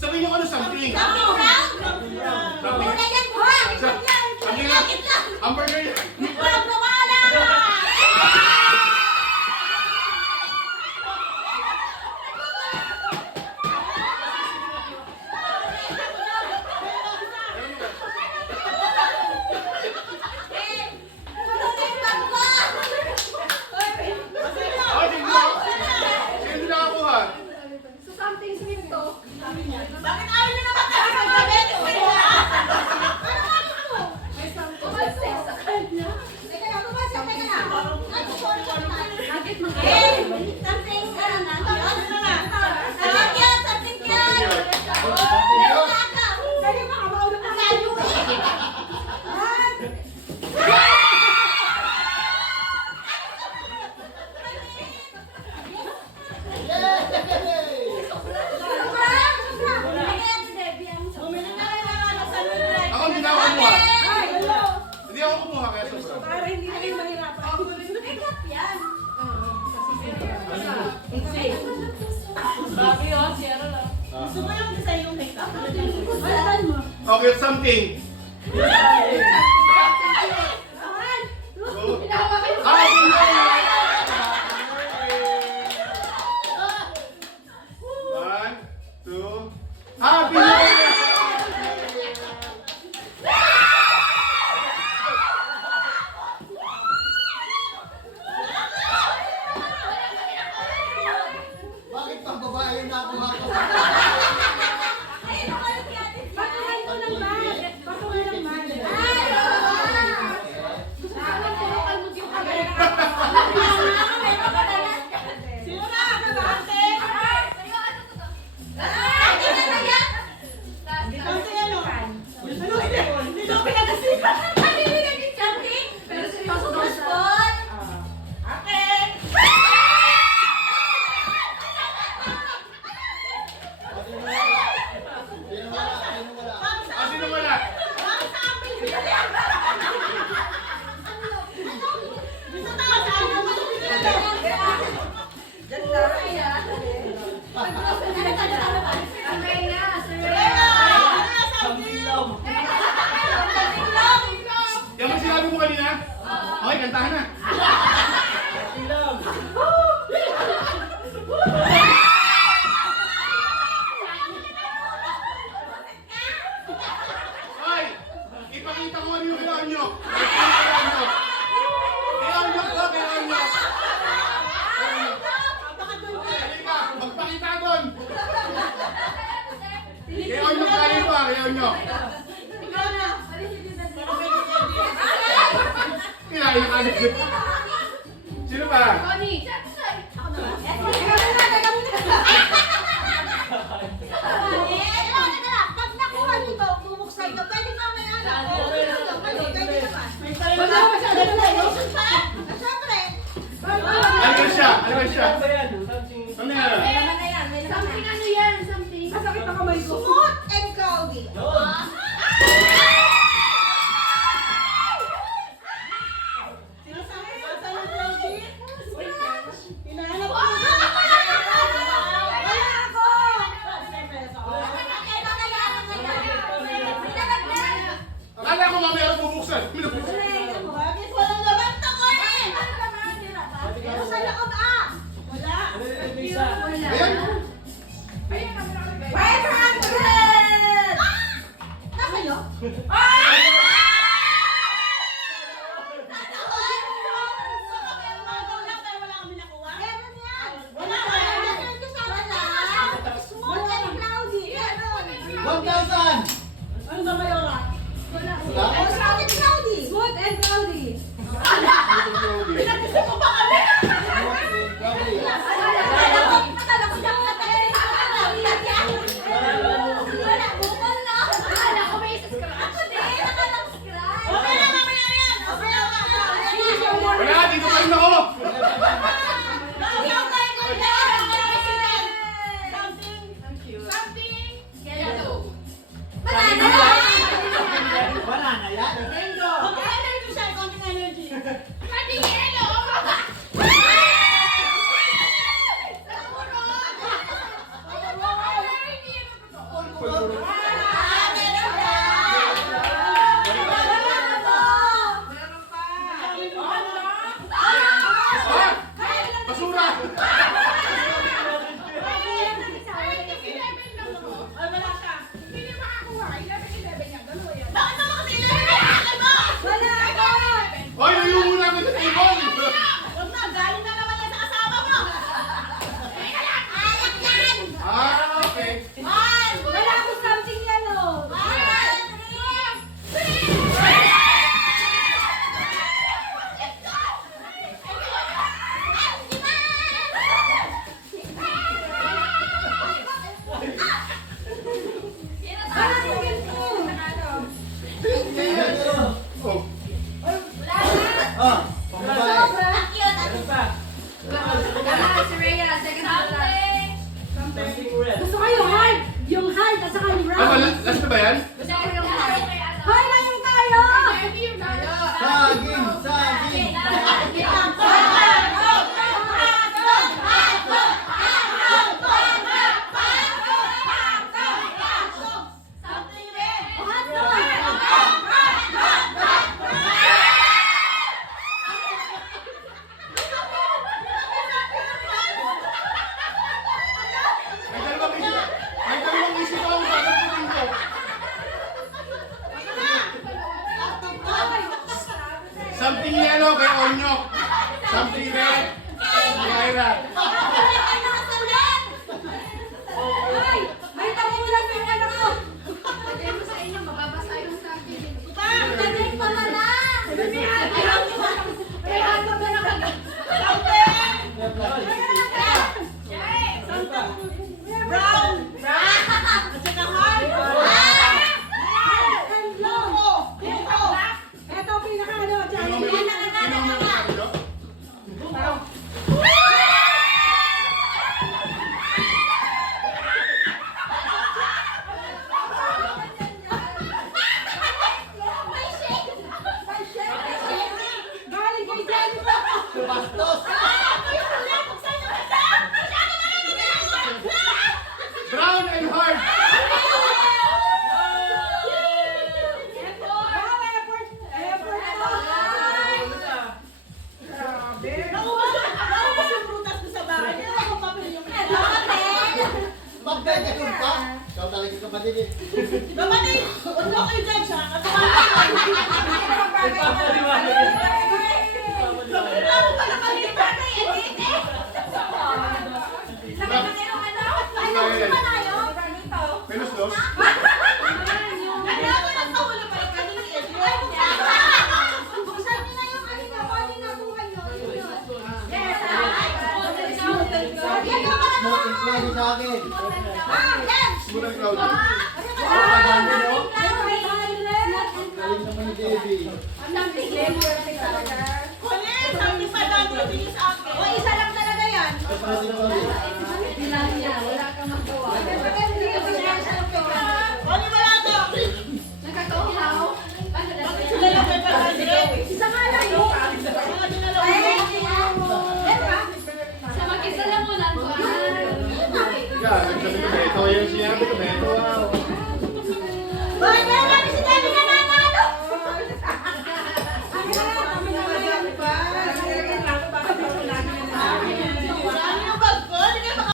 Sabihin niyo ano something. Hamburger yan. Sino nakakuha? Bakit ayaw niyo naman kasi mag-bento? Ako hindi na ako kumuha. Hindi ako kumuha kaya sobra. Para hindi na kayo mahirapan. Gusto mo yung design yung makeup? Okay, something. One, two. Happy New Year! Bakit pang babae yung nakuha ko? Patungan ko ng bag. Patungan ng bag. Sino na? Ate? Ate ano? Hindi ko pinagasipan. Pero seryoso daw siya. Ate! Sino wala? Ah, sino wala? Yan ang sinabi mo kanina? Okay, kantahan na. Hoy! Ipakita ko ano yung kailangan nyo. Kailangan nyo ba? Kailangan nyo. Halika, magpakita doon. Kailangan nyo kaya mo ah, kailangan nyo. Kailangan nyo. Sino ba? Pag nakuha nito, bubuksan ito, pwede mamaya na. Siyempre. Ano ba siya? Ano ba siya? Ano yan? Something ano yan? Something. Masakit ang kamay ko. Smooth and cloudy. Sinasabi ko sa cloudy? Hinahanap ko. Wala ako. Akala ko mamaya ako bubuksan. Bakit walang laman to ko eh? Pero sa loob ah. Wala. Ayan. 500! eh. Wala ko something yellow. Oh. Ah, pambabae. Si Rhea, second Gusto ko yung hard. Yung hard at saka yung Ah, round. last na ba yan? Gusto ko yung heart. Hoy, mayroon tayo! Saging, saging. May dalawang isip ako. Bakit ko dito? Something yellow kay Onyok. Something red kay Ira. Hoy, may tamulan yung anak ko. Sabihin mo sa inyo, mababasa yung sa akin. Dadalik pa na na. Brown! At saka hard! And blue! Ito pinaka ano, Sino may dito? galing kay Jennifer. Bastos. Brown and hard. Naubos yung prutas ko sa bahay. Hindi ako papel yung Bakit ka kung pa? Ikaw talaga kapatid eh. Kapatid, huwag mo kayo dyan siya. At Menos dos. Smoke and cloud sa akin. Smooth and cloudy. Galing naman ni Debbie. isa lang talaga yan. Kapatid na kami. Bilang niya, wala kang magawa. Oli, wala to. Nagkakauhaw. Sila lang may pagkakas. Isa nga lang mo. Sa mag-isa lang mo lang. Yeah, nagsabi ko na ito. Yung sinabi ko na ito.